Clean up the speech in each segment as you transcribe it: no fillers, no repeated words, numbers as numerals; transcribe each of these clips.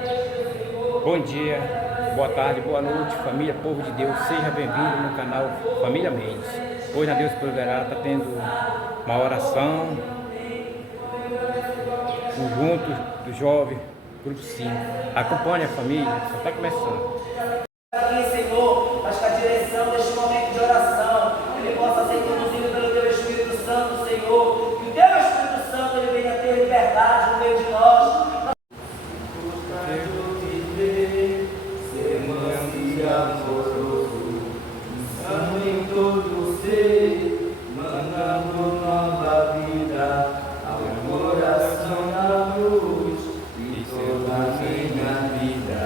Bom dia, boa tarde, boa noite, família, povo de Deus. Seja bem-vindo no canal Família Mendes. Hoje a Deus Proverá está tendo uma oração conjunto do jovem, grupo 5. Acompanhe a família, só está começando. Aqui, Senhor, mas que a direção deste momento de oração ele possa ser conduzido pelo Teu Espírito Santo, Senhor. Que o Teu Espírito Santo ele venha ter liberdade no meio de nós. Em todo ser, mandando nova vida ao coração da luz, e toda a minha vida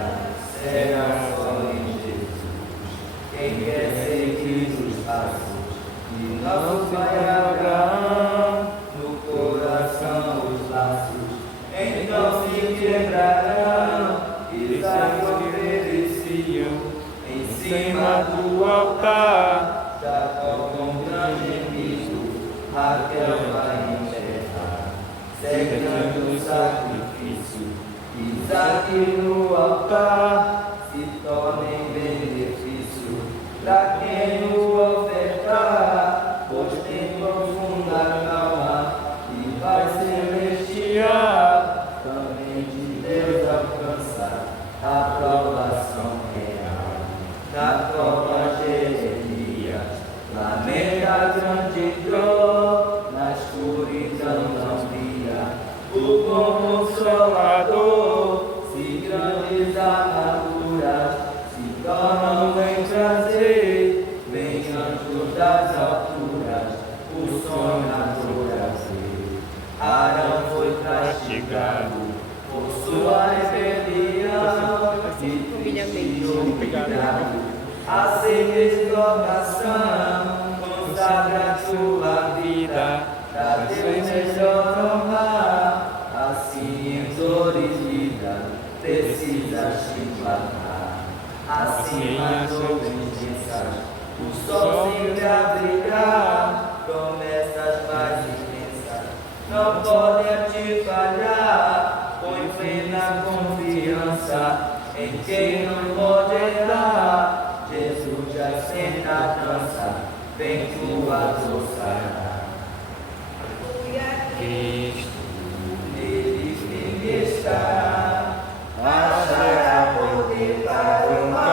será só em Jesus. Quem quer seguir os passos de nosso Pai Abraão, no coração os laços, então se quebrarão, Isaac ofereciam em cima do altar, Jacó com grande misto, Raquel vai enterrar, cegando o sacrifício, Isaac no altar, se torna em benefício, para quem o ofertar, pois tem profunda calma, e vai celestial, também de Deus alcançar a aprovação real. Na cova Jeremias, lamenta grande dor, na escuridão não via o bom Consolador. Se grandes armaduras se tornam em prazer, vem anjos das alturas, o sonhador trazer. Arão foi castigado por sua rebelião, e obrigado a ser exortação, consagra tua vida, pra Deus melhor honrar, assim em dores vida, precisas te guardar, assim nas nuvens densas, o sol sempre a brilhar, promessas mais intensas, não podem te falhar, põe plena confiança em quem não pode errar. Jesus já senta a dança, vem tua força. Cristo, nele está, achará poder para uma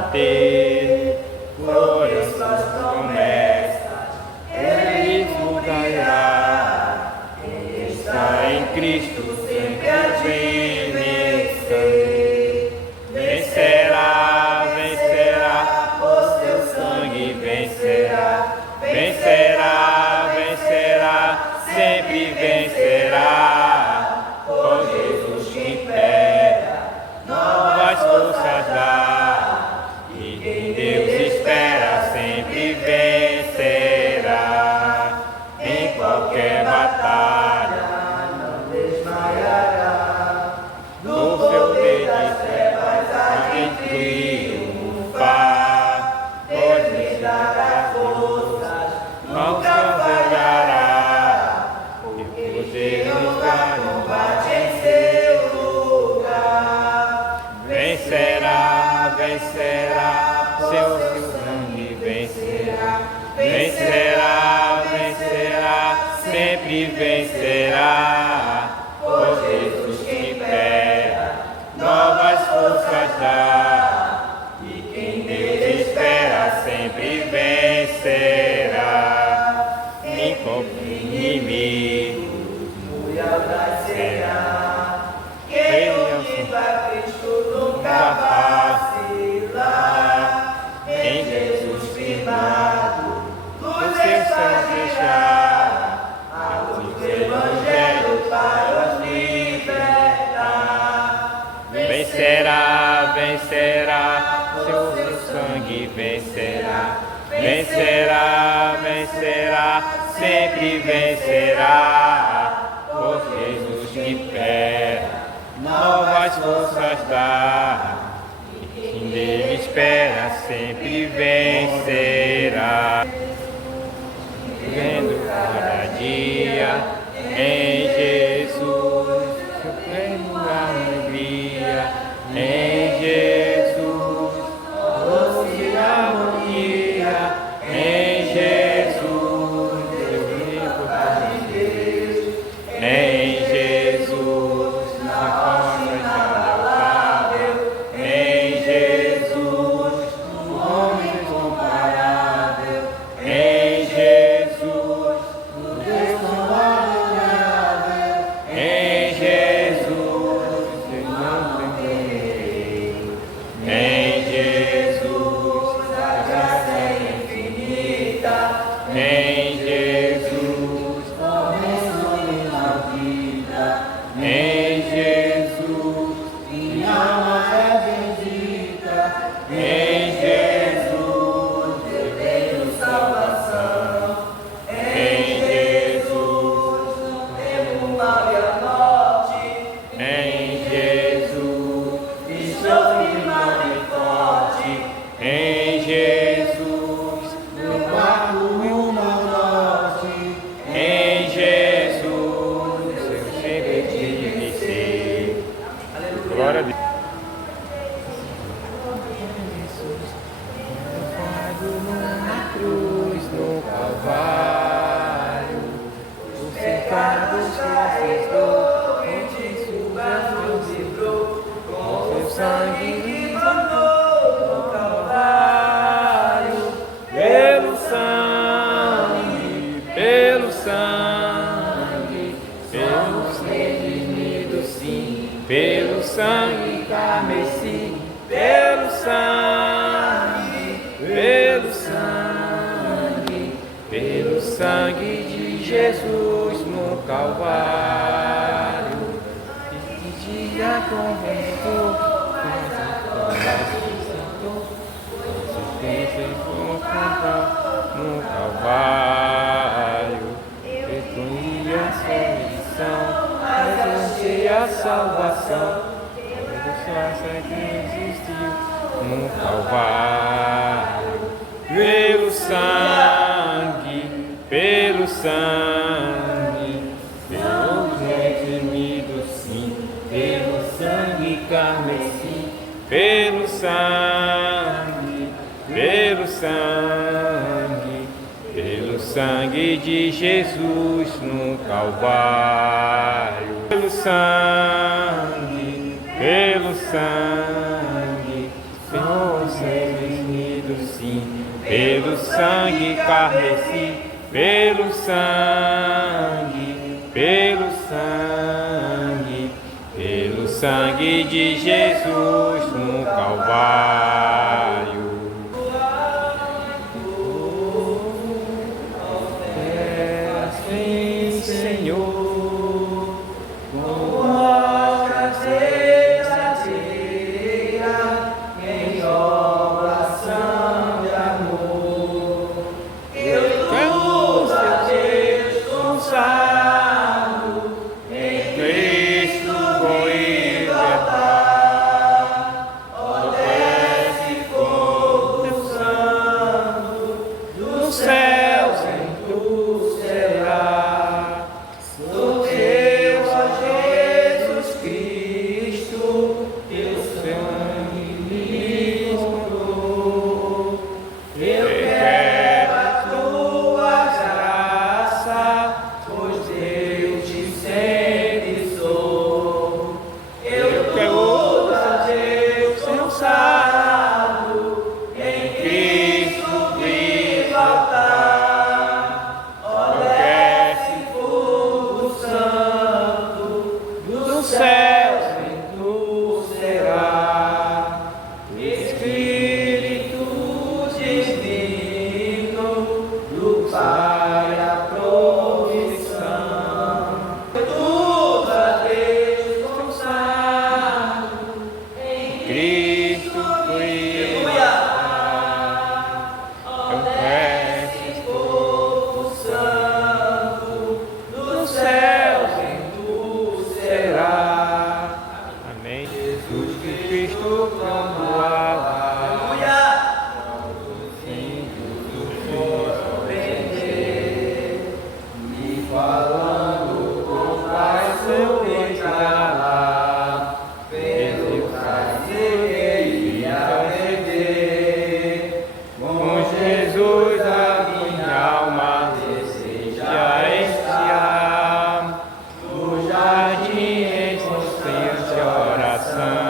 combater, por suas promessas, ele mudará. Quem está em Cristo sempre há de vencerá, vencerá, por seu sangue vencerá, vencerá, vencerá, sempre vencerá, por Jesus que impera, novas forças dá, e quem Deus espera sempre vencerá, em qualquer batalha não desmaiará, no poder das trevas há de triunfar, pois lhe dará forças, nunca falhará, porque Deus vai combate em seu lugar. Vencerá, vencerá, seu sangue vencerá, vencerá, vencerá, sempre vencerá, por Jesus que impera, novas forças dá, e quem Deus espera sempre vencerá. Encontre inimigos, lealdade será, quem viva Cristo nunca vacilar, em Jesus firmado, luz está deixar, a luz do Evangelho para os libertar. Vencerá, vencerá, seu sangue vencerá, vencerá, vencerá, sempre vencerá, por Jesus que impera, novas forças dá, e quem dele espera sempre vencerá. Vendo cada dia em Jesus, supremo alegria. sangue, pelo sangue, sim, pelo sangue carmesí, pelo sangue de Jesus no Calvário, que dia convertou, no Calvário, reconhece a sua missão, a salvação, que existiu no Calvário, pelo sangue, pelo redimido, sim, pelo sangue carmesí, pelo sangue de Jesus no Calvário, pelo sangue, Senhor, redimido, sim, pelo sangue carmesí, pelo sangue de Jesus no Calvário. Assim, Senhor, com obras verdadeira, em oração de amor, eu tudo a Deus consagrado, em Cristo vou igualdar. Ó, desce fogo santo dos céus em tu será. Sou teu, ó Jesus Cristo, teu sangue me comprou. Eu quero a tua graça, pois Deus te sempre sou. Eu quero a Deus teu sarado, em Cristo vivo altar. Ó, desce fogo santo dos céus em tu será. Espírito divino do Pai a provisão, tudo a Deus consagrado, em Cristo eu desce fogo santo dos céus em tu será. Amém. Jesus Cristo promoava. Me falando com Pai seu entrar, fez o prazer que ia perder. Com Jesus a minha alma deseja estar no jardim em constante oração.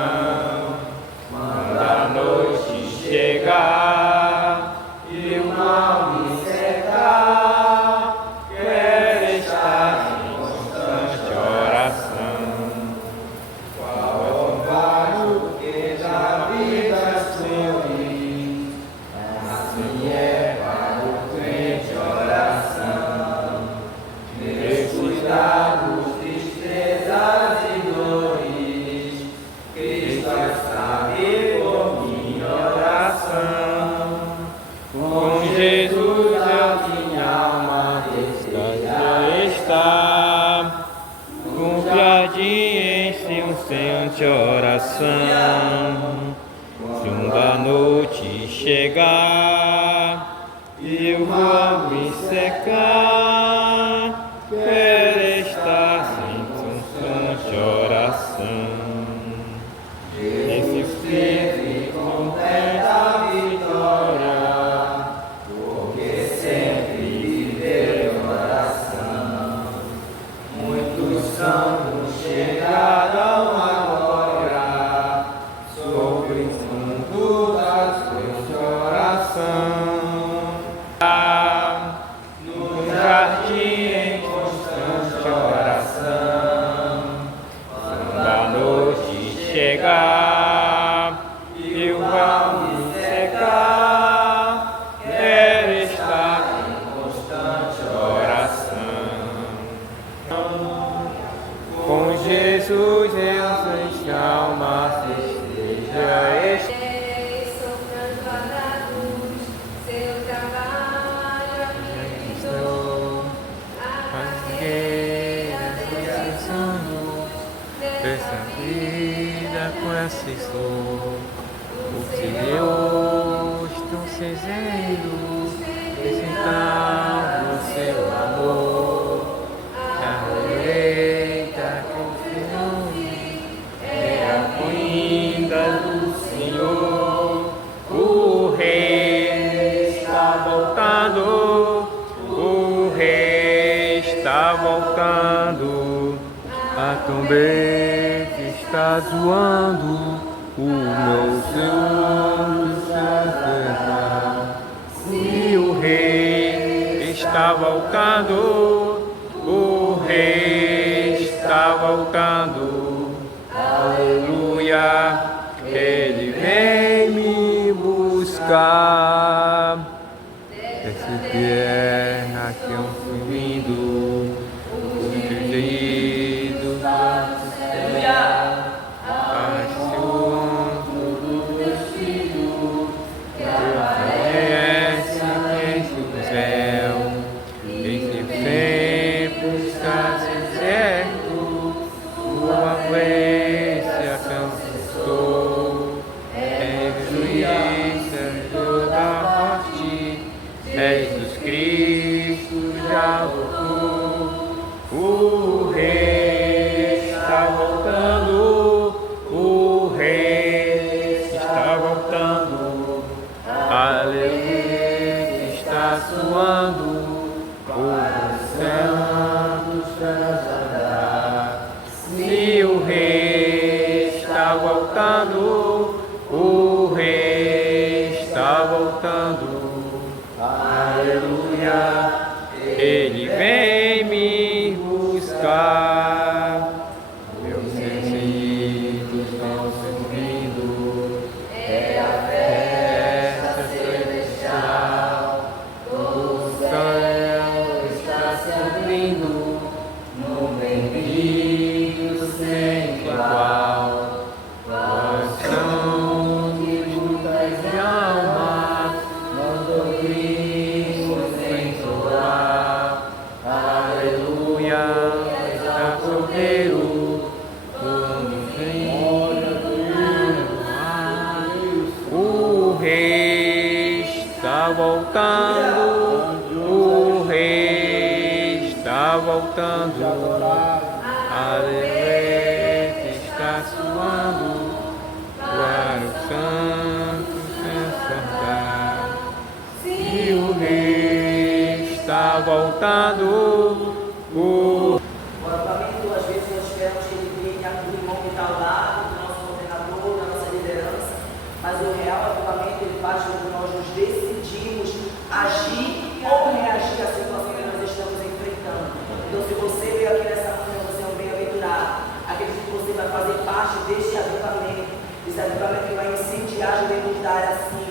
Quando a noite chegar e o mal me cercar, quero estar em constante oração. Qual é o vale que da vida seu feliz, assim é para o crente oração. Meus cuidados, tristezas e dores, Cristo sabe por minha oração. Com Jesus a minha alma deseja estar, confiadinha em seu constante oração. Quando a noite chegar e o mal me secar, quero estar sem constante oração. Esse espírito completa a vitória, porque sempre viver em oração. Muitos santos chegaram agora sobre o fundo das suas orações. No jardim intercessor, por ser Deus tão sezeiro, apresentar o seu amor, a direita confiante, é a vinda do Senhor, o Rei está voltando, o Rei está voltando, a trombeta está zoando, o meu Senhor está chegando. E o Rei está voltando, o Rei está voltando, aleluia, Ele vem me buscar. Esse terra que é um lindo, os dedos do céu, apaixonado do Espírito, conhece quem do céu, esse tempo está certo, tua graça conquistou, és juíza toda morte, Jesus Cristo já voltou, o Rei está voltando, o Rei está voltando, aleluia, está soando, os santos cantarão. Se o Rei está voltando, o Rei está voltando, aleluia, Ele vem me buscar. Meus sentidos estão servindo, é a festa celestial, o céu está subindo, no bendito sem igual, coração de lutas de alma, mandou Cristo sem soar, aleluia, está solteiro, quando vem o Rei está voltando, o Rei está voltando, aleluia, está suando, para o santo cantar. Se o Rei está voltando, o O avivamento, às vezes, nós esperamos que ele venha do irmão que está ao lado, do nosso coordenador, da nossa liderança, mas o real avivamento, ele faz quando nós nos decidimos agir ou reagir à situação que nós estamos enfrentando. Então, se você veio aqui nessa manhã, você é um bem-aventurado, acredito que você vai fazer parte deste avivamento, esse avivamento que vai incendiar a juventude da área 5.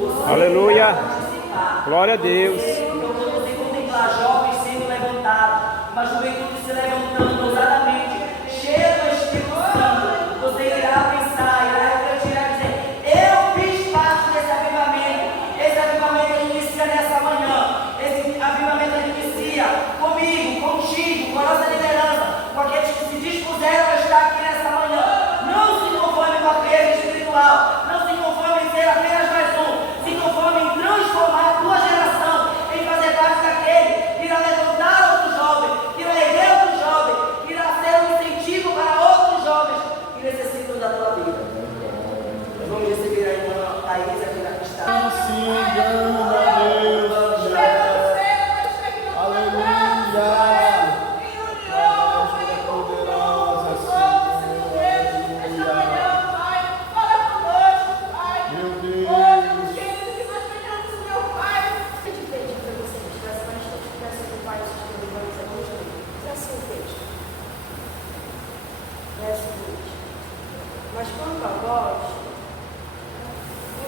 Você Aleluia. vai participar. Glória a Deus. Você contemplar jovens sendo levantados, uma juventude se levantando ousadamente, cheia do Espírito Santo, você irá pensar, irá refletir, irá dizer: eu fiz parte desse avivamento. Esse avivamento ele inicia nessa manhã, esse avivamento ele inicia comigo, contigo, com a nossa liderança, com aqueles que se dispuseram a estar aqui nessa manhã. Não se conforme com a crise espiritual, não se conforme em ser apenas mais um, se conforme em transformar a tua geração, em fazer parte daquele que irá levantar outro jovem, que irá erguer outro jovem, que irá ser um incentivo para outros jovens que necessitam da tua vida. Vamos receber a irmã Thaís aqui na pista. Mas quanto a vós,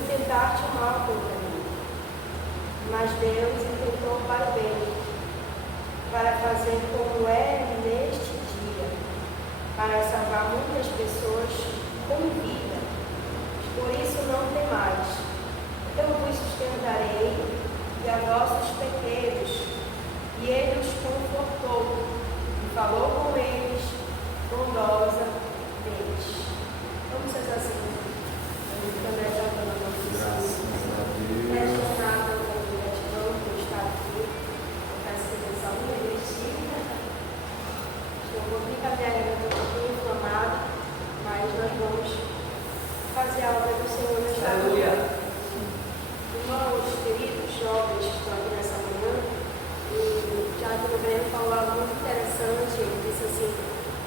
intentaste o mal contra mim, mas Deus intentou para o bem, para fazer como é neste dia, para salvar muitas pessoas com vida. Por isso não temais, eu vos sustentarei e a vossos pequenos. E ele os confortou e falou com eles bondosamente. Vamos fazer assim.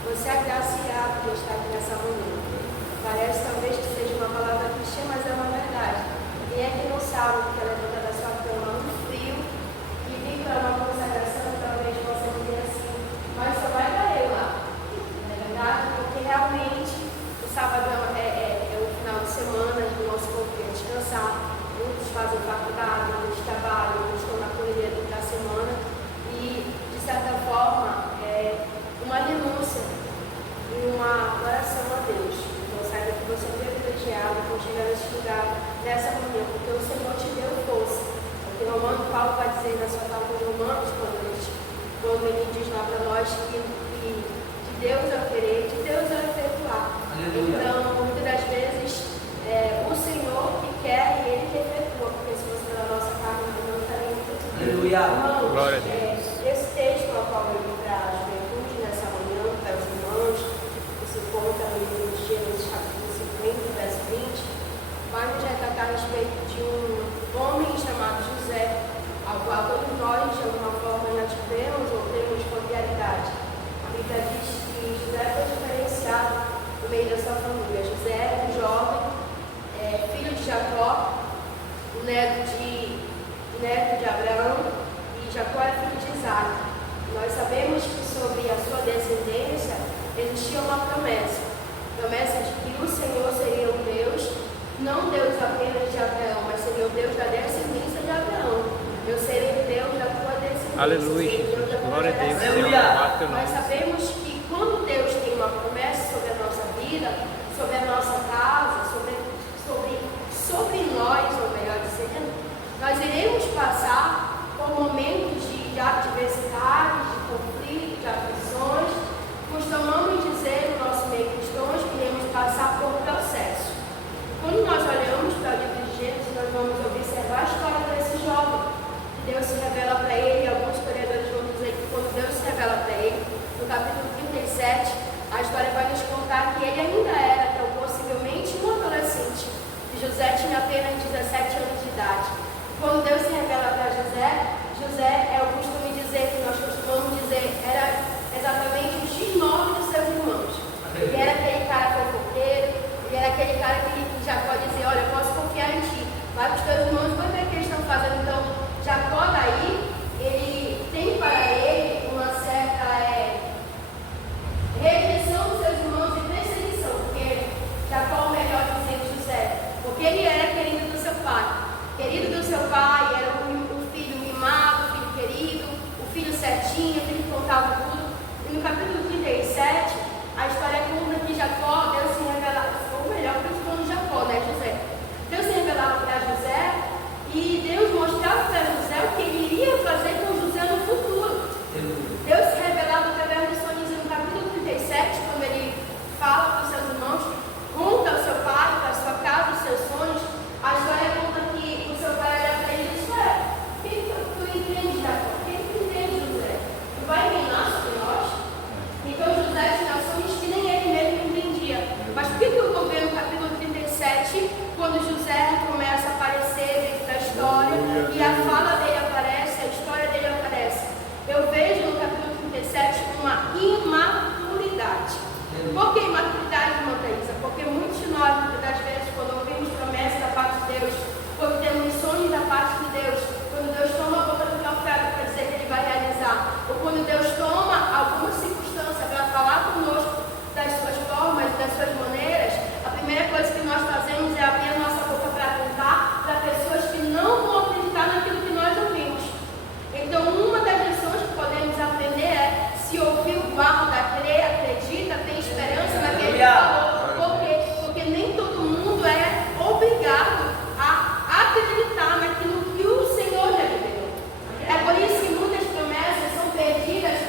Você é agraciado de estar aqui nessa manhã. Parece talvez que seja uma palavra clichê, mas é uma verdade. Quem é que não sabe que ela levanta da sua cama no frio e vir para uma consagração, talvez você não diga assim, mas só vai dar eu lá. Não é verdade? Porque realmente o sábado é o final de semana do nosso corpo para descansar. Muitos fazem faculdade, muitos trabalham, muitos estão na correria da semana e, de certa forma, é uma renúncia e uma oração a Deus. Então, saiba que você é privilegiado por chegar nesse lugar nessa manhã, porque o Senhor te deu força. Porque Paulo vai dizer na sua carta de Romanos, quando ele diz lá para nós que de Deus é o querer, de Deus é o efetuar. Então, muitas das vezes, o Senhor que quer e Ele que efetua, porque se fosse pela nossa carne, não estaria muito. Aleluia. Glória a Deus. Esse texto ao qual eu li para a juventude nessa manhã, para os irmãos, que se encontra no livro de Gênesis, capítulo 50, verso 20, vai nos retratar a respeito de um homem chamado José, ao qual todos nós, de alguma forma, já tivemos ou temos familiaridade. A Bíblia diz que José foi diferenciado no meio da sua família. José era um jovem, filho de Jacó, neto de Abraão, e Jacó era filho de Isaac. Nós sabemos que sobre a sua descendência existia uma promessa de que o Senhor seria o Deus, não Deus apenas de Abraão, mas seria o Deus da descendência de Abraão. Eu serei o Deus da tua descendência. Aleluia. Glória a Deus. Senhor. Nós sabemos que quando Deus tem uma promessa sobre a nossa vida, sobre a nossa casa, sobre nós, ou melhor dizendo, nós iremos passar por momentos de adversidade, de conflito, de aflições. Costumamos dizer no nosso meio cristãos que iremos passar por processo. Quando nós olhamos para o livro de Gênesis, nós vamos observar a história desse jovem. Deus se revela para ele, e alguns historiadores vão dizer que quando Deus se revela para ele, no capítulo 37, a história vai nos contar que ele ainda era, então, possivelmente, um adolescente. José tinha apenas 17 anos de idade. Quando Deus se revela para José é o costume dizer, que nós costumamos dizer, era exatamente o X9 dos seus irmãos. Ele era aquele cara fofoqueiro, ele era aquele cara que Jacó dizia, olha, eu posso confiar em ti. Vai para os teus irmãos, vai ver o que eles estão fazendo. Então, Jacó daí, ele tem para ele uma certa rejeição dos seus irmãos e perseguição, porque Jacó, melhor dizendo, José, porque ele era querido do seu pai. Querido do seu pai, era o filho mimado, o filho querido, o filho certinho, o filho que contava tudo. E no capítulo 37, a história conta que Jacó, Deus se revelava, ou melhor, principalmente Jacó, né, José? Deus se revelava para José e Deus mostrava para José o que ele iria fazer com José no futuro. Deus se revelava através de sonhos no capítulo 37, quando ele fala para os seus irmãos, conta ao seu pai, para a sua casa, os seus sonhos. A história conta que o seu pai olha para ele e diz, o que tu entende, Jacó? O que tu entende, José? Tu vai reinar sobre nós? Então José tinha sonhos que nem ele mesmo entendia. Mas por que eu estou vendo no capítulo 37, quando José começa a aparecer dentro da história, e a fala dele aparece, a história dele aparece? Eu vejo no capítulo 37 uma imaturidade. Por que imaturidade, irmã Thaisa? Porque muitos de nós, muitas das vezes, quando ouvimos promessas da parte de Deus, quando temos sonhos da parte de Deus, quando Deus toma a boca do profeta para dizer que Ele vai realizar, ou quando Deus toma alguma circunstância para falar conosco das suas formas, das suas maneiras, a primeira coisa que nós fazemos é abrir a nossa boca para contar para pessoas que não vão acreditar naquilo que nós ouvimos. Então, uma das lições que podemos aprender é, se ouvir o guarda, crê, acredita, tem esperança naquele valor. Por quê? Porque nem todo mundo é obrigado a acreditar naquilo que o Senhor já liberou. É por isso que muitas promessas são perdidas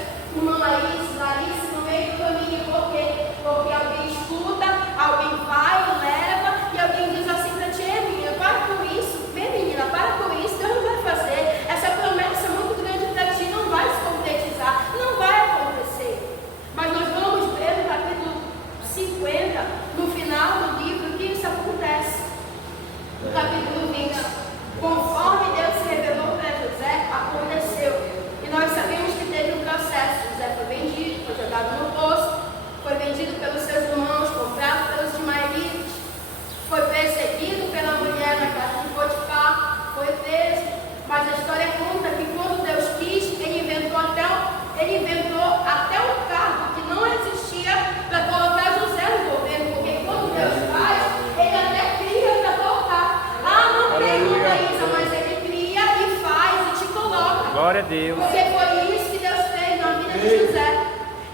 ele inventou até um cargo que não existia para colocar José no governo, porque quando Deus faz, ele até cria para colocar. Ah, não tem muita Isa, mas ele cria e faz e te coloca. Glória a Deus. Porque foi isso que Deus fez na vida de José.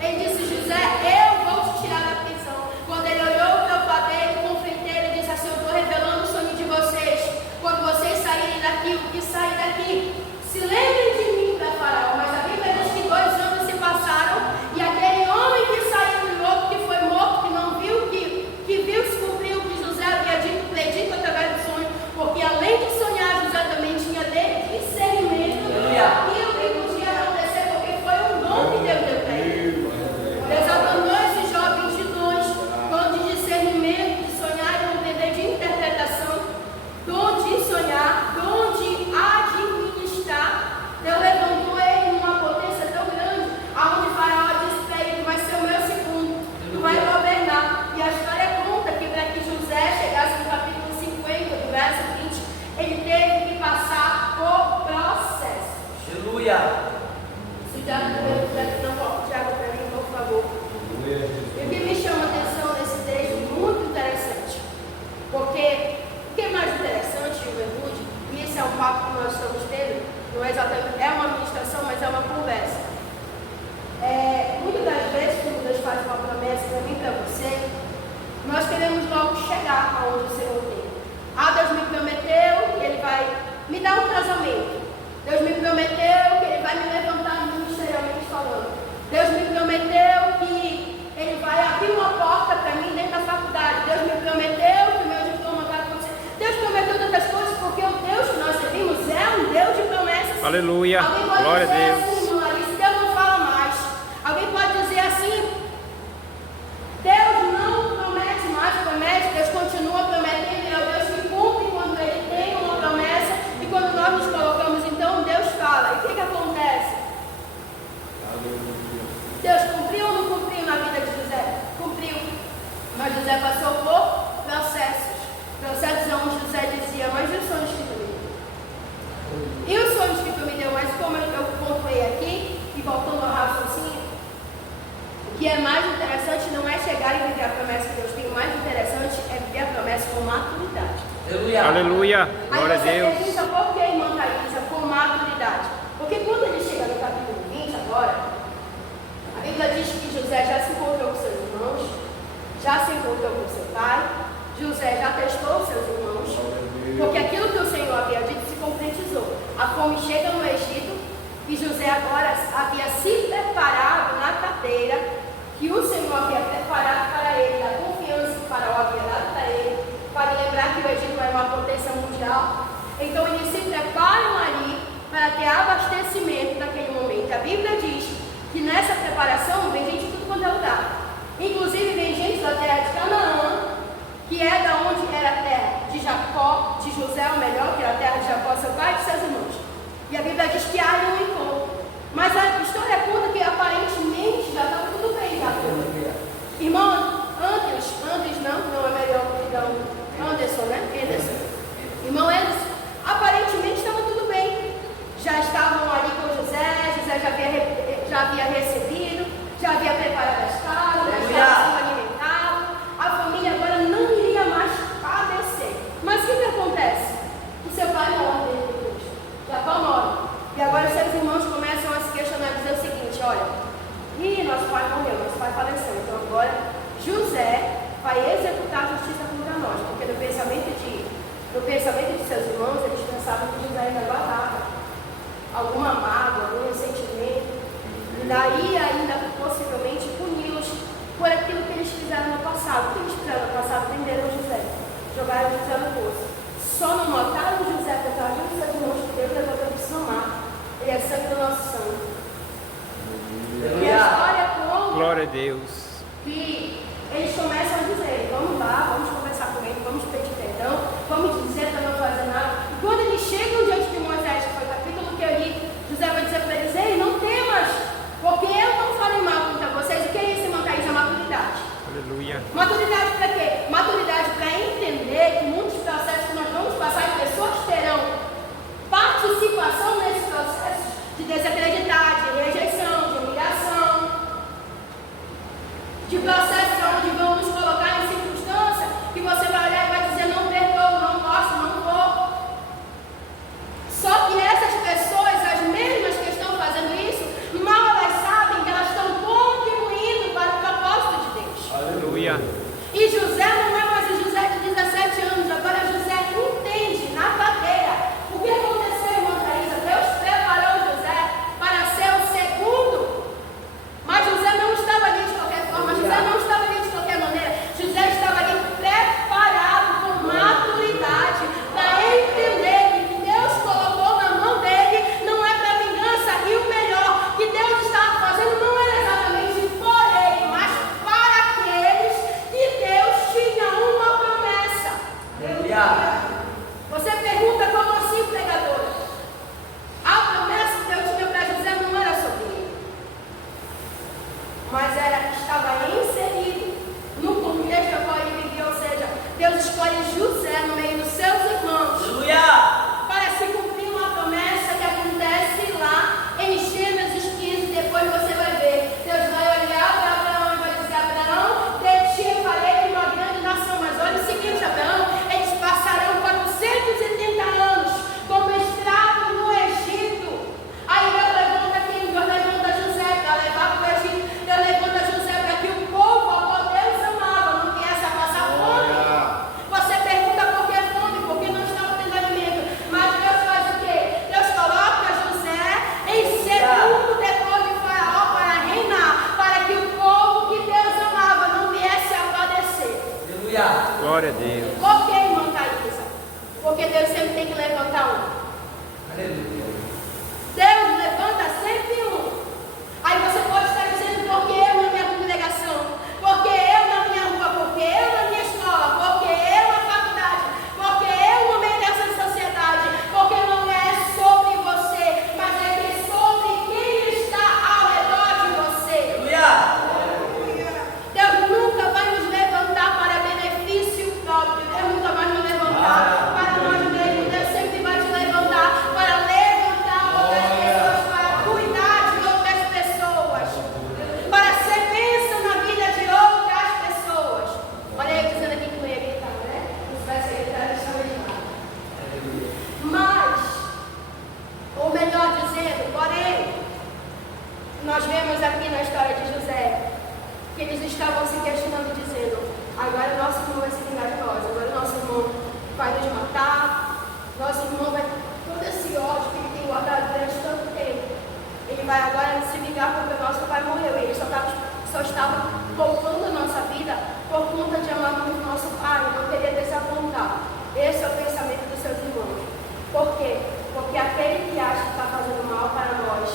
Ele disse: José, eu vou te tirar da prisão. Quando ele olhou para o padeiro com o frenteiro, ele disse assim: eu estou revelando o sonho de vocês. Quando vocês saírem daqui, o que sair daqui, se lembrem de mim para Faraó. Mas a Bíblia diz que 2 anos se passaram e aquele homem que saiu do outro, que foi morto, que não viu, que viu se cumpriu o que José havia dito, predito através do sonho, porque além de sonhar, José também tinha discernimento daquilo que podia acontecer, porque foi um dom que Deus deu para ele. Deus abandonou esse jovem de dons, dom de discernimento, de sonhar e não entender, de interpretação, dom de sonhar, dom de administrar. Deus levantou ele numa potência tão grande, aonde Faraó disse para ele: vai ser o meu segundo, tu vai governar. E a história conta que para que José chegasse no capítulo 50, do verso 20, ele teve que passar por processo. Aleluia. Se já Tiago para mim, por favor. E o que me chama a atenção nesse texto, muito interessante, porque o que é mais interessante, juventude, e esse é um papo que nós estamos tendo, não é exatamente, é uma ministração, mas é uma conversa. Muitas das vezes, quando Deus faz uma promessa para mim e para você, nós queremos logo chegar aonde o Senhor tem. Ah, Deus me prometeu que Ele vai me dar um casamento. Deus me prometeu que Ele vai me levantar ministerialmente falando. Deus me prometeu que Ele vai abrir uma porta para mim dentro da faculdade. Deus me prometeu que o meu diploma vai acontecer. Deus prometeu tantas coisas porque o Deus que nós servimos é um Deus de promessas. Aleluia. Alguém pode Glória a dizer Deus. assim, irmã Alice, Deus não fala mais. Alguém pode dizer assim: Deus não promete mais, promete, Deus continua prometendo, é o Deus que cumpre quando Ele tem uma promessa, e quando nós nos colocamos, então Deus fala. E o que acontece? Deus cumpriu ou não cumpriu na vida de José? Cumpriu. Mas José passou por processos onde José dizia: mas e os sonhos que tu me deu? E os sonhos que tu me deu? Mas como eu pontuei aqui, e voltando ao raciocínio, o que é mais interessante não é chegar e viver a promessa que Deus tem, o mais interessante é viver a promessa com maturidade. Aleluia. Glória a Aí você Deus. pergunta: por que, irmã Thaisa, com maturidade? Porque quando ele chega no capítulo 20 agora, a Bíblia diz que José já se encontrou com seus irmãos, já se encontrou com seu pai, José já testou seus irmãos, porque aquilo que o Senhor havia dito se concretizou. A fome chega no Egito e José agora havia se preparado na cadeira que o Senhor havia preparado para ele, a confiança que o Faraó havia dado para ele, para lembrar que o Egito era uma potência mundial. Então eles se preparam ali para ter abastecimento naquele momento. A Bíblia diz que nessa preparação vem gente de tudo quanto é lugar. Inclusive vem gente da terra de Canaã, que é da onde era a terra de Jacó, de José, o melhor, que era a terra de Jacó, seu pai e de seus irmãos. E a Bíblia diz que há um encontro. Mas a história conta que aparentemente já estava tudo bem, já tudo. Irmão, não é melhor, perdão, Anderson, né? Irmão Anderson, aparentemente estava tudo bem. Já estavam ali com José já havia recebido, já havia preparado as casas, já estava sendo alimentado. A família agora não iria mais padecer. Mas o que acontece? O seu pai morre depois. Jacó morre. E agora seus irmãos começam a se questionar e dizer o seguinte: olha, nosso pai morreu, nosso pai faleceu. Então agora José vai executar a justiça contra nós. Porque no pensamento de seus irmãos, eles pensavam que José ainda guardava alguma mágoa, algum ressentimento. E daí ainda possivelmente puni-los por aquilo que eles fizeram no passado. O que eles fizeram no passado? Prenderam José, jogaram José no poço. Só não mataram José por causa dos seus irmãos, que Deus resolveu desmamar. Ele é sangue do nosso sangue. E a história conta Glória a Deus. que eles começam a dizer: vamos lá, vamos conversar com ele, vamos pedir perdão, vamos dizer para não fazer nada. E quando eles chegam diante de Moisés, que foi o capítulo que eu li, José vai dizer para eles: ei, não temas, porque eu não falei mal contra vocês. O que é isso, irmã Thaís? A maturidade. Aleluia. Maturidade para quê? Maturidade para entender que muitos processos que nós vamos passar e pessoas terão participação nesse processo de desacreditar, de rejeição, de humilhação. Glória a Deus. Por que, irmã Thaisa? Porque Deus sempre tem que levantar um. Deus levanta sempre um. Aí você pode estar dizendo, porque eu na minha congregação, porque eu na minha rua, porque eu na minha escola, porque eu na faculdade, porque eu no meio dessa sociedade, porque não é sobre você, mas é sobre quem está ao redor de você. Deus nunca vai nos levantar para benefício próprio. Deus nunca vai nos levantar para nós mesmos. Deus sempre vai te levantar para levantar outras pessoas, para cuidar de outras pessoas, para ser bênção na vida de outras pessoas. Olha aí, dizendo aqui que não ia gritar, né? Não vai ser gritar, deixa eu gritar. Mas, ou melhor dizendo, porém, nós vemos aqui na história de José que eles estavam se questionando, dizendo: agora o nosso irmão vai se vingar de nós, agora o nosso irmão vai nos matar, nosso irmão vai, todo esse ódio que ele tem guardado durante tanto tempo, ele vai agora se vingar porque o nosso pai morreu, e ele só estava poupando a nossa vida por conta de amar muito o nosso pai, não queria desapontar. Esse é o pensamento dos seus irmãos. Por quê? Porque aquele que acha que está fazendo mal para nós,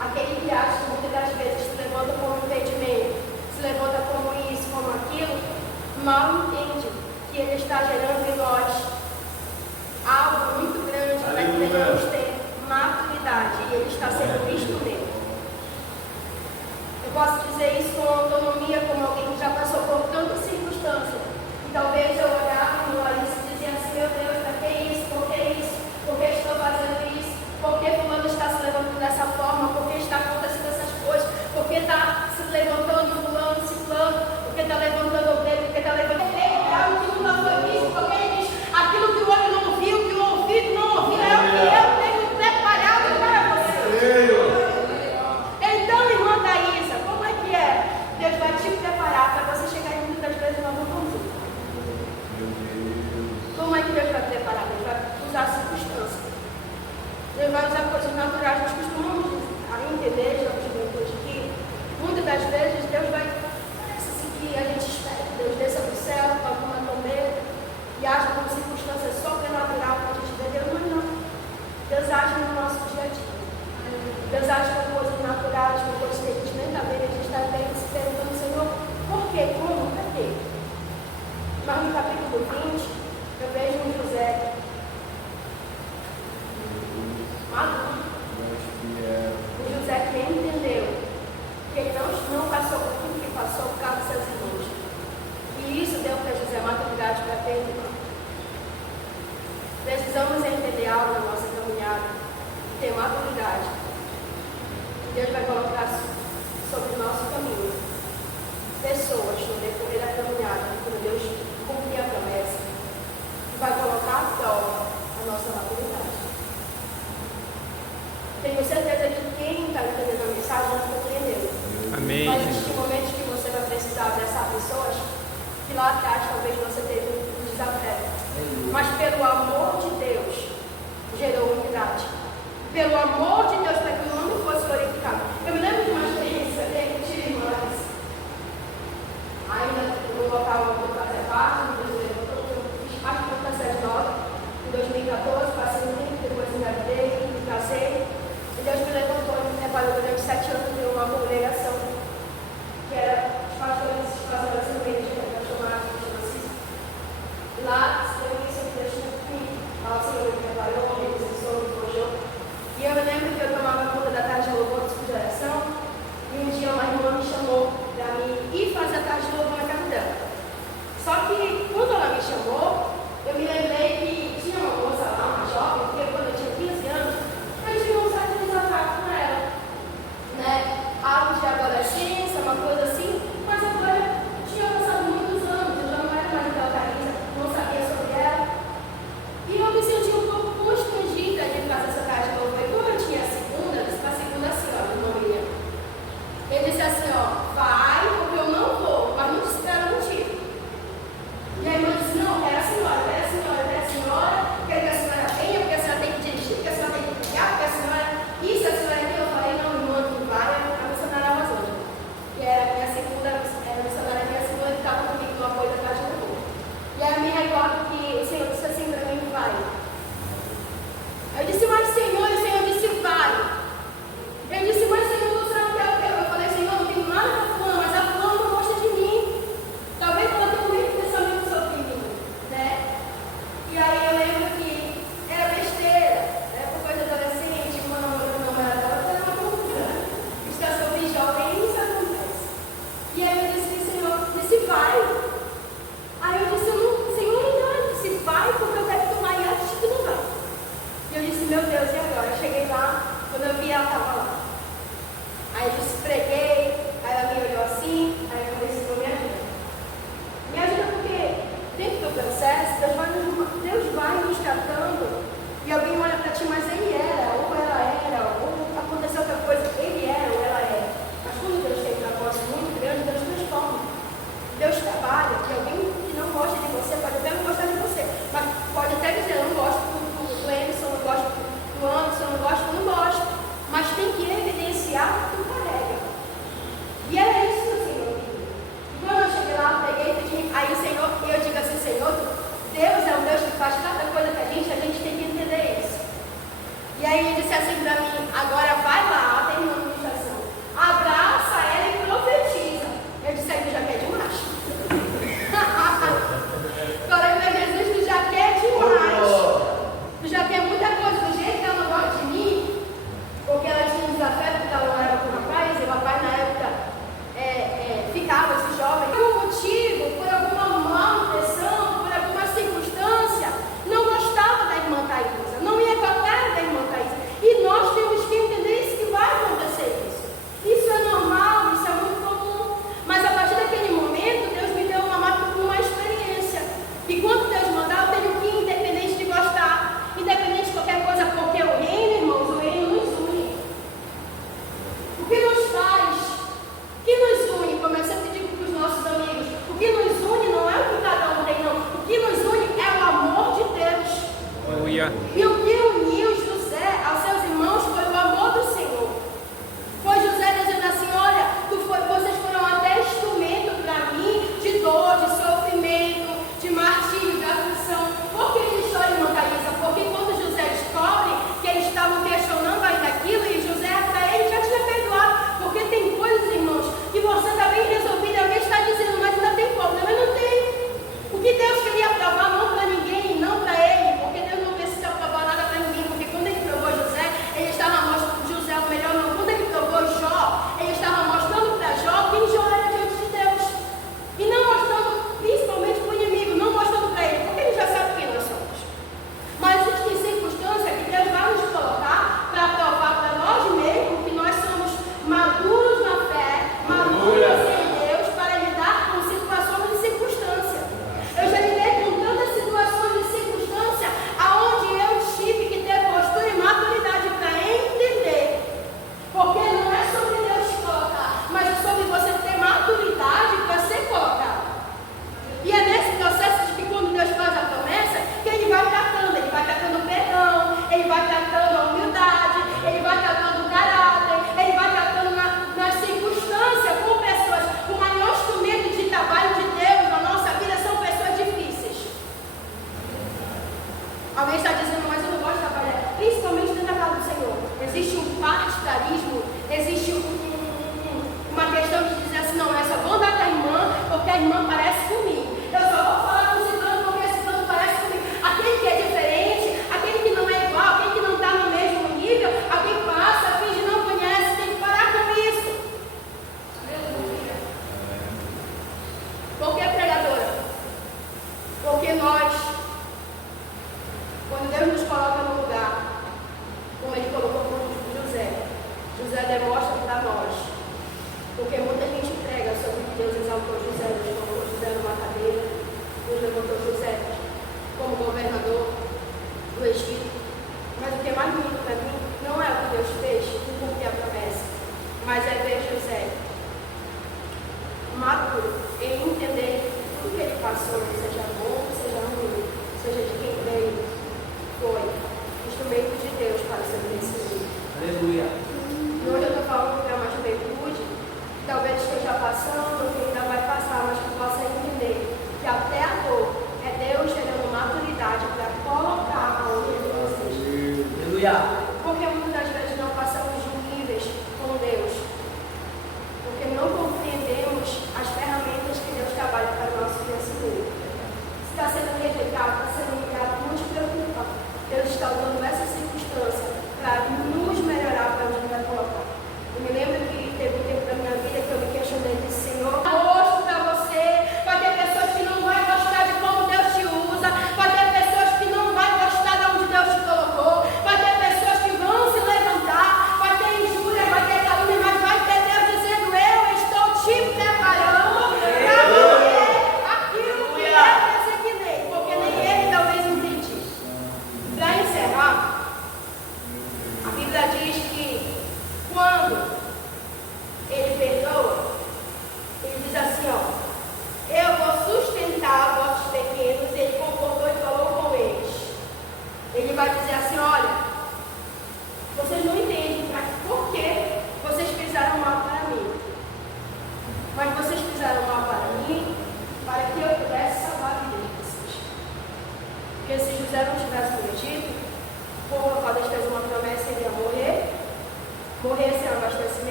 aquele que acha que muitas das vezes se levanta como impedimento, se levanta como isso, como aquilo, mal entende que ele está gerando em nós algo muito grande para que venhamos ter maturidade, e ele está sendo visto nele. Eu posso dizer isso com autonomia, como alguém que já passou por tantas circunstâncias, e talvez eu olhava no Larissa e dizia assim: meu Deus, para que isso? Por que isso? Por que estou fazendo isso? Por que fulano está se levantando dessa forma? Por que está acontecendo essas coisas? Por que está se levantando fulano, ciclano? Por que está levantando o dedo? Por que está levantando algo que nunca foi visto? Porque ele diz: aquilo que o olho não viu, que o ouvido não ouviu, é o que eu tenho preparado para você. Então, irmã Thaisa, como é que é? Deus vai te preparar para você chegar em muitas vezes na mão. Como é que Deus vai preparar? Deus vai usar circunstâncias. Deus vai usar coisas naturais. Nós costumamos entender, já juventude, que muitas das vezes Deus vai, parece assim que a gente espera que Deus desça do céu, toque uma trombeta e age como circunstância sobrenatural para a gente ver Deus, mas não. Deus age no nosso dia a dia. Deus age com coisas naturais, com coisas que a gente nem está vendo, a gente está vendo, se perguntando: Senhor, por quê? Como? Por quê? Mas no capítulo 20, eu vejo um José maduro. Um José que entendeu que ele não passou por tudo que passou por causa dos seus irmãos. E isso deu para José maturidade para ter irmão. Precisamos entender algo na nossa caminhada e ter maturidade. Deus vai colocar sobre o nosso caminho pessoas no decorrer da caminhada, quando Deus cumprir a promessa, e vai colocar à prova a nossa maturidade. Tenho certeza que quem está entendendo a mensagem já compreendeu. Amém. Mas existem momentos que você vai precisar abraçar pessoas que lá atrás talvez você teve um desafio. Mas pelo amor de Deus, gerou unidade. Pelo amor de Deus, para que o nome fosse glorificado. Eu me lembro de uma experiência que tive irmãs. Ainda no local onde eu fazia parte, eu fiz parte do processo de nova. Em 2014, passei um tempo, depois engravidei, me casei. E Deus me levantou e me preparou durante 7 anos de uma congregação, que era os pastores no meio de chamar assim. Lá, eu disse que Deus tinha comigo. Fala, Senhor, me preparou, me abençoou, me forjou. E eu me lembro que eu tomava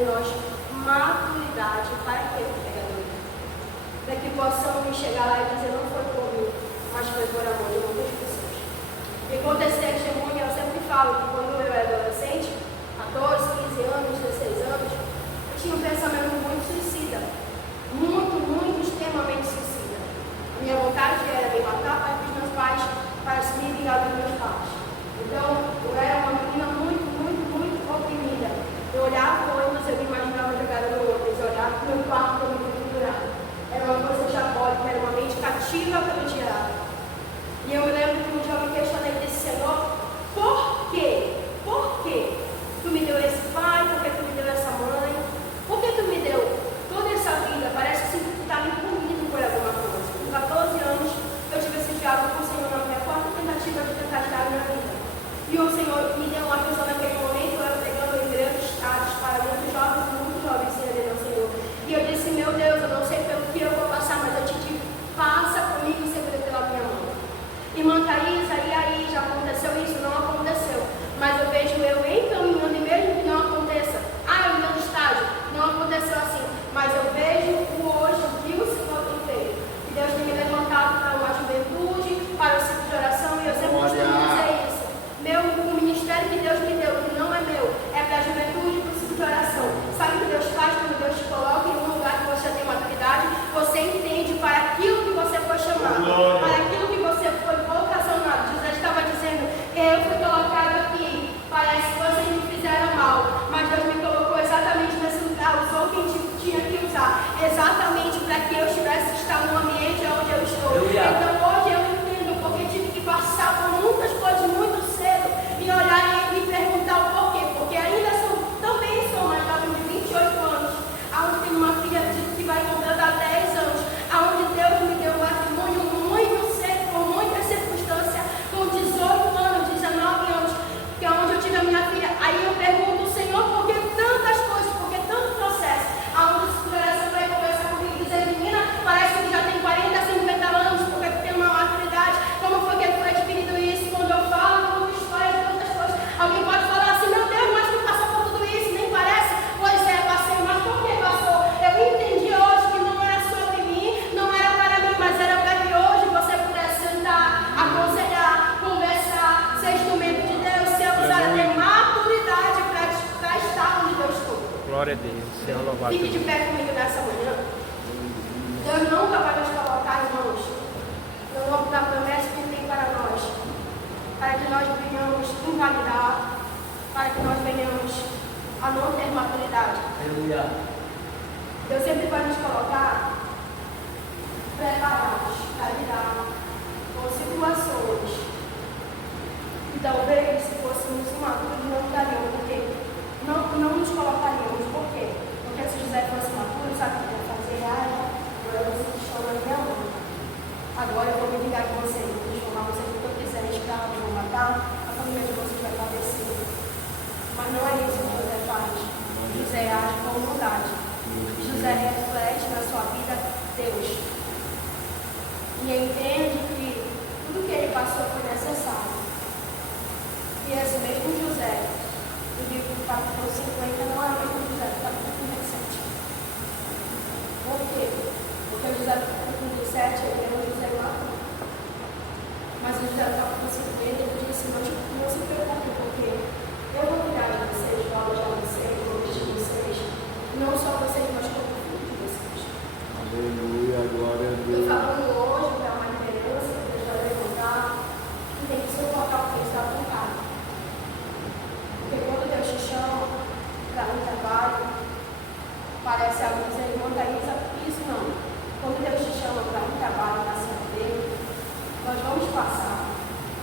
em nós maturidade para quê, pregador? Para que possamos chegar lá e dizer, não foi por mim, mas foi por amor de muitas pessoas. E conta esse testemunho, eu sempre falo que quando eu era adolescente, 14, 15 anos, 16 anos, eu tinha um pensamento muito suicida. Muito, extremamente suicida. A minha vontade era me matar para que os meus pais, para se me vingar dos meus pais. Então, eu era uma menina muito oprimida. Eu olhava para o ônibus, eu me imaginava jogada no ônibus. Eu olhava para o meu quarto, eu me pendurava. Era uma coisa diabólica, era uma mente cativa pelo diabo. E eu me lembro que um dia eu me questionei desse Senhor, por quê? Por quê? Tu me deu esse pai, por que tu me deu essa mãe? Por que tu me deu toda essa vida? Parece assim que tu está me punindo por alguma coisa. Com 14 anos, eu tive esse diálogo com o Senhor na minha quarta tentativa de tentar tirar a minha vida. E o Senhor me deu uma visão naquele momento, eu pregando em grandes estados para muitos jovens serem ao Senhor. E eu disse, meu Deus, eu não sei pelo que eu vou passar, mas eu te digo, passa comigo, segura pela minha mão. Irmã Thaisa, e aí, já aconteceu isso? Não aconteceu. Mas eu vejo eu encaminhando, e mesmo que não aconteça, eu não estágio, não aconteceu assim. Mas eu vejo o hoje, o que o Senhor tem feito. Que Deus tem me levantado para uma juventude, para o ciclo de oração, e eu sempre costumo dizer isso. O ministério que Deus me deu, que não é meu, é para a juventude e para o ciclo de oração. Sabe o que Deus faz quando Deus te coloca em um lugar que você tem maturidade? Você entende para aquilo que você foi chamado, para aquilo que você foi vocacionado. José estava dizendo, eu fui colocado aqui, parece que vocês me fizeram mal, mas Deus me colocou exatamente nesse lugar, usou quem tinha que usar, exatamente para que eu tivesse que estar no ambiente onde eu estou. Então hoje eu entendo porque tive que passar por muitas coisas muito cedo e olhar e me perguntar o porquê, porque ainda também sou uma jovem de 28 anos, onde tenho uma filha que vai completar 10 anos, onde Deus me deu um matrimônio muito cedo, com muita circunstância, com 18 anos, 19 anos, que é onde eu tive a minha filha. Aí eu pergunto, Senhor, por que tantas coisas, por que tanto processo? Aonde o coração vai conversar comigo e dizer, menina, parece que já tem 40, 50 anos, porque tu tem uma maturidade, como foi que tu adquirido isso? Quando eu falo, conto histórias de tantas coisas, alguém pode falar assim, meu Deus, mas tu passou por tudo isso, nem parece? Pois é, passei, mas por que passou? Eu entendi hoje que não era sobre mim, não era para mim, mas era para que hoje você pudesse sentar, aconselhar, conversar, ser instrumento de Deus, ser usado, ter maturidade para estar onde Deus estou. Glória a Deus, Senhor louvado. Fique de pé comigo nessa manhã. Deus nunca vai nos colocar, irmãos, no nome da promessa que Ele tem para nós, para que nós venhamos invalidar, para que nós venhamos a não ter maturidade. Aleluia. Deus sempre vai nos colocar preparados para lidar com situações que talvez, se fôssemos imaduros, não daríamos, porque não nos colocaríamos. Por quê? Porque se José fosse maturo, sabe o que ia fazer? Agora vocês estão na minha mão. Agora eu vou me ligar com vocês, vou transformar vocês no que eu quiser, escravos, vou matar, a família de vocês vai padecer. Mas não é isso que José faz. José age com humildade. José reflete na sua vida Deus. E entende que tudo que ele passou foi necessário. E esse mesmo José, o livro do capítulo 50 não é o mesmo José do capítulo 17. Por quê? Porque o José do capítulo 17 ele é um José maturo. Mas o José do capítulo 50 ele disse, não se preocupe, porque eu vou cuidar de vocês, vou alojar vocês, vou vestir vocês. Não só vocês, mas como o filho de vocês. Aleluia, glória a Estou Deus. falando hoje para uma liderança que Deus vai levantar, que tem que suportar o que está vontade. Porque quando Deus te chama para um trabalho, parece algo dizer, irmã Thaisa, isso não. Quando Deus te chama para um trabalho na sua dele, nós vamos passar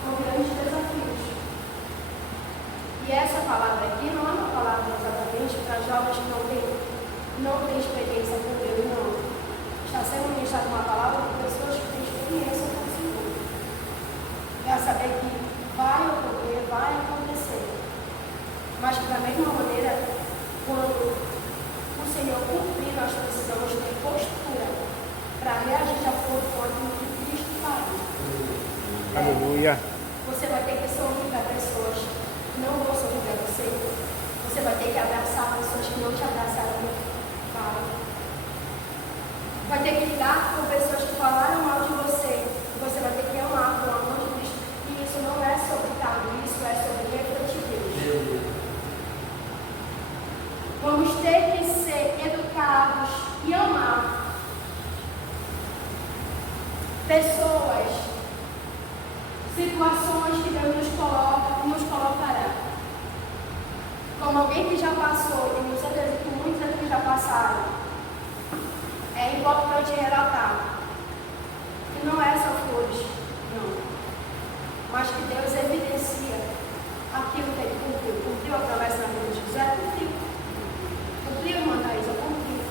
por grandes desafios. E essa palavra aqui não é uma palavra exatamente para jovens que não têm experiência com Deus, não. Está sendo ministrada uma palavra para pessoas que têm experiência com o Senhor. Para saber que vai ocorrer, vai acontecer. Mas que da mesma maneira, quando o Senhor cumprir, nós precisamos ter postura para reagir de acordo com aquilo que Cristo faz. Aleluia. Você vai ter que sorrir para pessoas que não vão sorrir para você. Você Você vai ter que abraçar pessoas que não te abraçaram no Pai. Vai ter que lidar com pessoas que falaram mal de você. Você vai ter que amar com o amor de Cristo. E isso não é sobre cargo, isso é sobre refletir Deus. Vamos ter que ser educados e amar pessoas, situações que Deus nos coloca e nos colocará. Como alguém que já passou, e tenho certeza que muitos aqui já passaram, é importante relatar que não é só flores, não, mas que Deus evidencia aquilo que ele cumpriu. Cumpriu a promessa na vida de José? Cumpriu, irmã Thaisa? Cumpriu.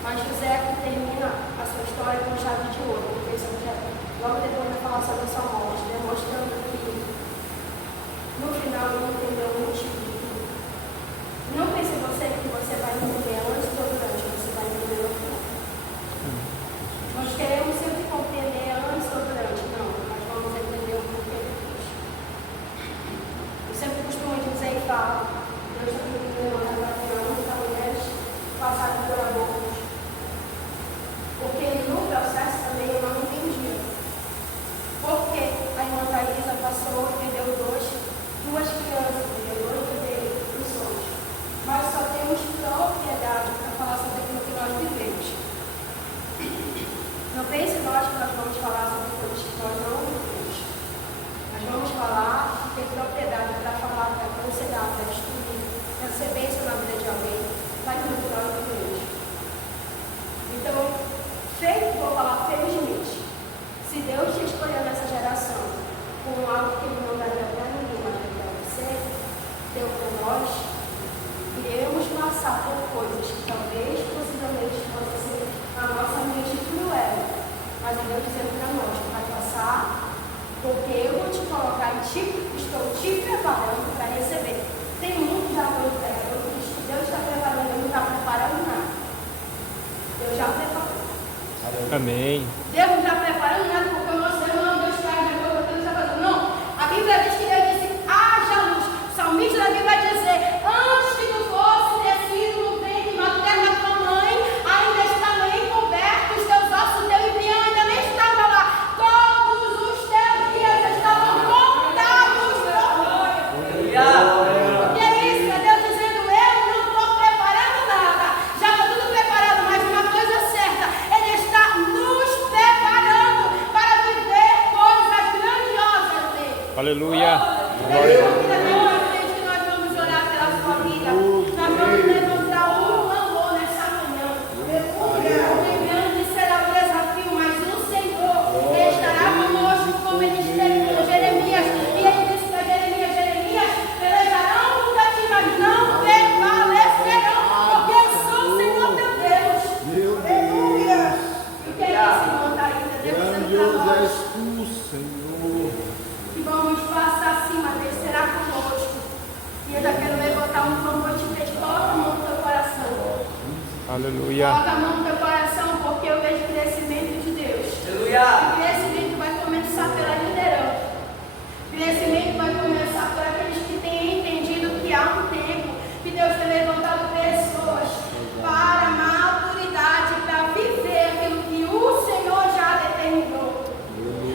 Mas José que termina a sua história com chave de ouro, porque isso logo depois vai falar sobre a sua morte, demonstrando que no final ele entendeu o motivo de tudo. Não pense você que você vai entender antes ou durante, você vai entender no final. Nós queremos sempre compreender antes ou durante, não, mas vamos entender o porquê depois. Eu sempre costumo dizer e falo, Deus está me levantando para tirar muitas mulheres passaram por abortos. Porque no processo também eu não entendia. Porque a irmã Thaisa passou e perdeu duas crianças, perdeu 2 bebês nos sonhos. Mas só temos propriedade para falar sobre aquilo que nós vivemos. Não pense nós que nós vamos falar sobre coisas que nós não vivemos. Nós vamos falar e ter propriedade para falar, para aconselhar, para destruir, para ser bênção na vida de alguém, daquilo que nós vivemos. Então, vou falar felizmente, se Deus te escolheu nessa geração com algo que Ele não daria para ninguém, mas para você, deu para nós, iremos passar por coisas que talvez, possivelmente, possa ser a nossa mente cruel, mas Deus dizendo para nós, vai passar, porque eu vou te colocar e estou te preparando para receber. Tem muito já pelo pregador que Deus está preparando, Ele não está preparando nada. Deus já preparou. Amém. Deus não está preparando nada porque o nosso Deus não Deus traz de acordo com o que Ele está fazendo. Não. A Bíblia diz que Deus disse, haja luz. O salmista da Bíblia vai dizer, antes que tu fosse descido no ventre materno da tua mãe, ainda estavam encobertos os teus ossos, o teu embrião ainda nem estava lá. Todos os teus dias estavam contados. O que é isso? É Deus dizendo, eu não estou preparando nada. Já está tudo preparado, mas uma coisa é certa, Ele está nos preparando para viver coisas grandiosas dele. Aleluia. Glória a Deus. Que nós vamos orar pela sua vida. Nós vamos levantar um clamor nessa manhã. Lembrando que será o desafio, mas o Senhor estará conosco como Ele esteve com Jeremias. E Ele disse para Jeremias, pelejarão contra ti, mas não prevalecerão, porque eu sou o Senhor teu Deus. Aleluia. E que é isso, irmã Thaisa? Deus dizendo para nós que vamos passar acima dele, será conosco. E eu já quero levantar um clamor de pedir, coloca a mão no teu coração. Aleluia. Coloca a mão no teu coração, porque eu vejo crescimento de Deus. Aleluia. O crescimento vai começar pela liderança. O crescimento vai começar por aqueles que têm entendido que há um tempo que Deus tem levantado pessoas para a maturidade, para viver aquilo que o Senhor já determinou.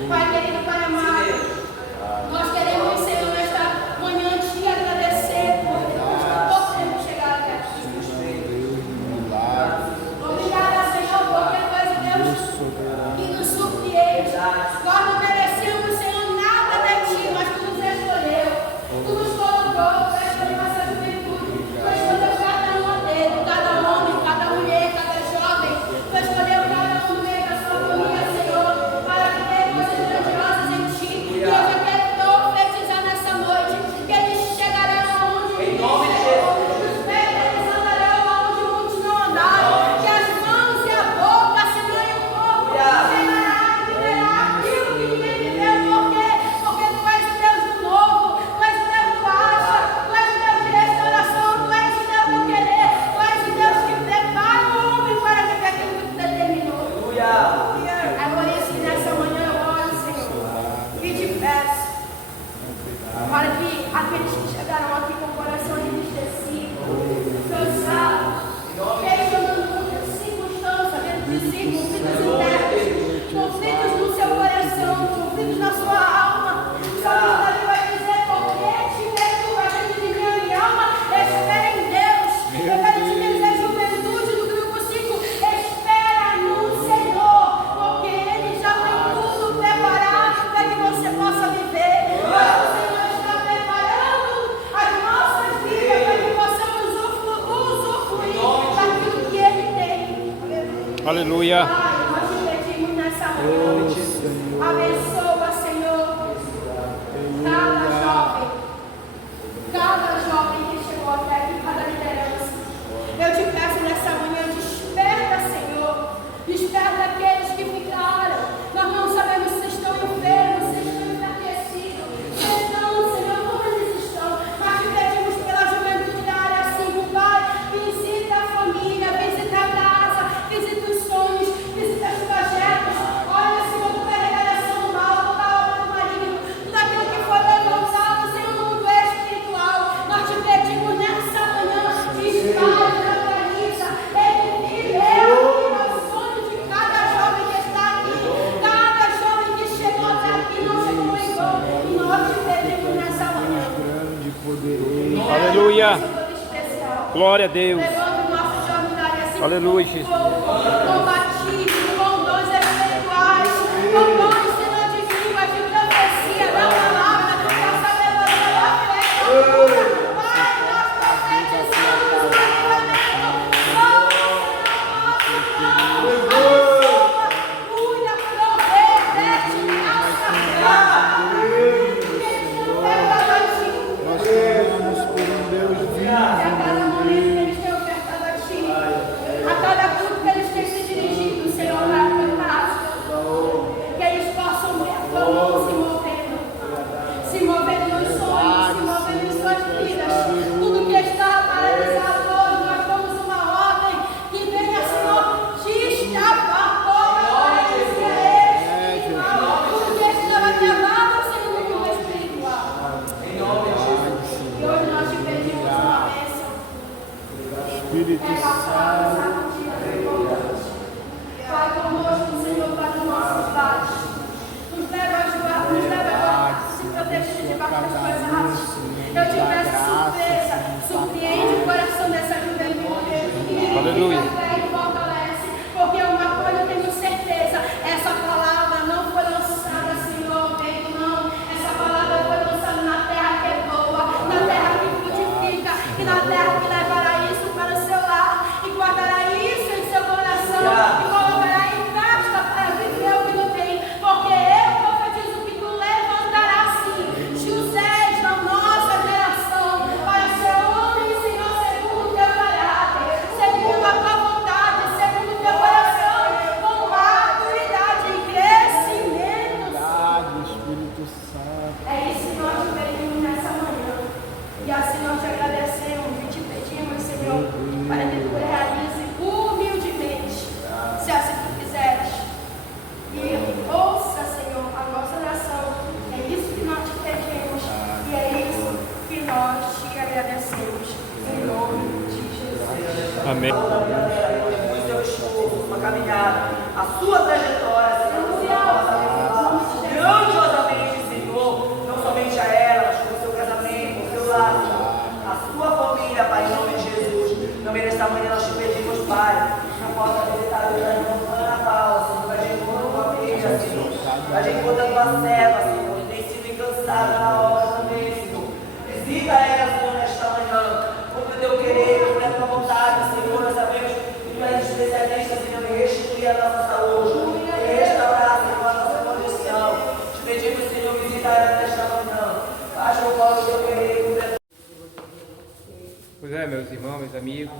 Pai querido, Pai amado, nós queremos, Senhor, nesta manhã te agradecer por termos chegado até aqui. Obrigada, Senhor, porque tu és Deus que nos surpreende. Nós não merecemos, Senhor, nada de ti, mas tu nos escolheu. Tu nos colocou, tu escolheu essa juventude, tu escolheu cada um a Deus. Aleluia. Pai, nós te pedimos nessa manhã. Abençoa, Senhor, cada jovem que chegou até aqui, cada liderança. Eu te peço nessa manhã, desperta, Senhor. Desperta aqueles que ficaram. Nós não sabemos se estão enfermos, se estão enfraquecidos, se estão, Senhor, como eles estão. Mas te pedimos pela juventude da área 5, Pai. Visita a família, visita a casa, visita os sonhos, visita os projetos. Olha, Senhor, toda a realização do mal, toda a obra do maligno, tudo aquilo que foi levantado, Senhor, no mundo espiritual. Nós te pedimos nessa manhã, espalha, organiza, edifica os sonhos de cada jovem que está aqui, cada jovem que chegou até aqui, não se comunicou. E nós te pedimos nessa manhã. grande, poderoso. Aleluia. Especial. Glória a Deus. Levando o nosso jovem da área 5 Aleluia, Jesus. combativo, com dons espirituais, com dons, Senhor, de línguas, de profecia, da palavra, da sabedoria, da fé, da cura. Pai, nós profetizamos o livramento. Abençoa, cuida, provê, veste, alça, grava. Nós clamamos por um Deus E a vivo. cada momento que eles têm ofertado a Ti, a cada culto que eles têm se dirigido, Senhor, para a Tua casa, que eles possam ver a Tua mão se movendo nos sonhos, se movendo em suas vidas. Tudo que está paralisado hoje, nós damos uma ordem que venha, Senhor, destravar toda a paralisia espiritual. Tudo que estava travado, Senhor, no mundo espiritual. E hoje nós te pedimos uma bênção. Espírito Santo. Vai conosco, Senhor, para os nossos lares. Nos leva a se proteger debaixo das tuas asas. Eu te peço surpresa, surpreende o coração dessa juventude. Aleluia. E fortalece, porque uma coisa eu tenho certeza, essa palavra não foi lançada, Senhor, vento não. Essa palavra foi lançada na terra que é boa, na terra que frutifica e na terra que levará isso para o seu lar e guardará isso em seu coração e colocará em prática para viver o que não tem, porque eu profetizo que tu levantarás sim José da nossa geração para ser homem, Senhor, segundo o teu caráter, segundo a tua vontade, segundo o teu coração, com maturidade e crescimento. Obrigado, Espírito Santo. É isso que nós te pedimos nessa manhã. E assim nós te agradecemos e te pedimos, Senhor, para que tu realize humildemente, se assim tu quiseres. E ouça, Senhor, a nossa oração. É isso que nós te pedimos. E é isso que nós te agradecemos. Em nome de Jesus. Amém. O seu esforço, sua caminhada, a sua trajetória, Senhor, você possa abençoar grandiosamente, Senhor, não somente a ela, mas com o seu casamento, o seu lar, Senhor, a sua família, Pai, em nome de Jesus. No meio desta manhã nós te pedimos, Pai, não possa visitar a irmã Ana Paula, Senhor, vai de encontro com a filha, Senhor, vai de encontro a tua serva, Senhor, que tem sido incansada na obra também, Senhor. Visita ela, Senhor, nesta manhã, cumpre o teu querer, cumpre a tua vontade, Senhor, nós sabemos que tu és especialista, Senhor, em restituir a nossa saúde, em restaurar, Senhor, a nossa condição. Te pedimos, Senhor, visita ela nesta manhã, faz conforme o teu querer, cumpre a Pois é, meus irmãos, meus amigos,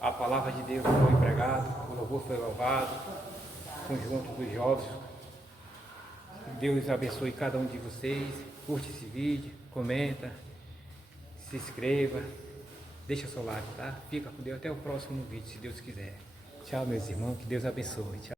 a palavra de Deus foi pregada, o louvor foi louvado, conjunto dos jovens. Deus abençoe cada um de vocês. Curte esse vídeo, comenta, se inscreva, deixa seu like, tá? Fica com Deus até o próximo vídeo, se Deus quiser. Tchau, meus irmãos, que Deus abençoe. Tchau.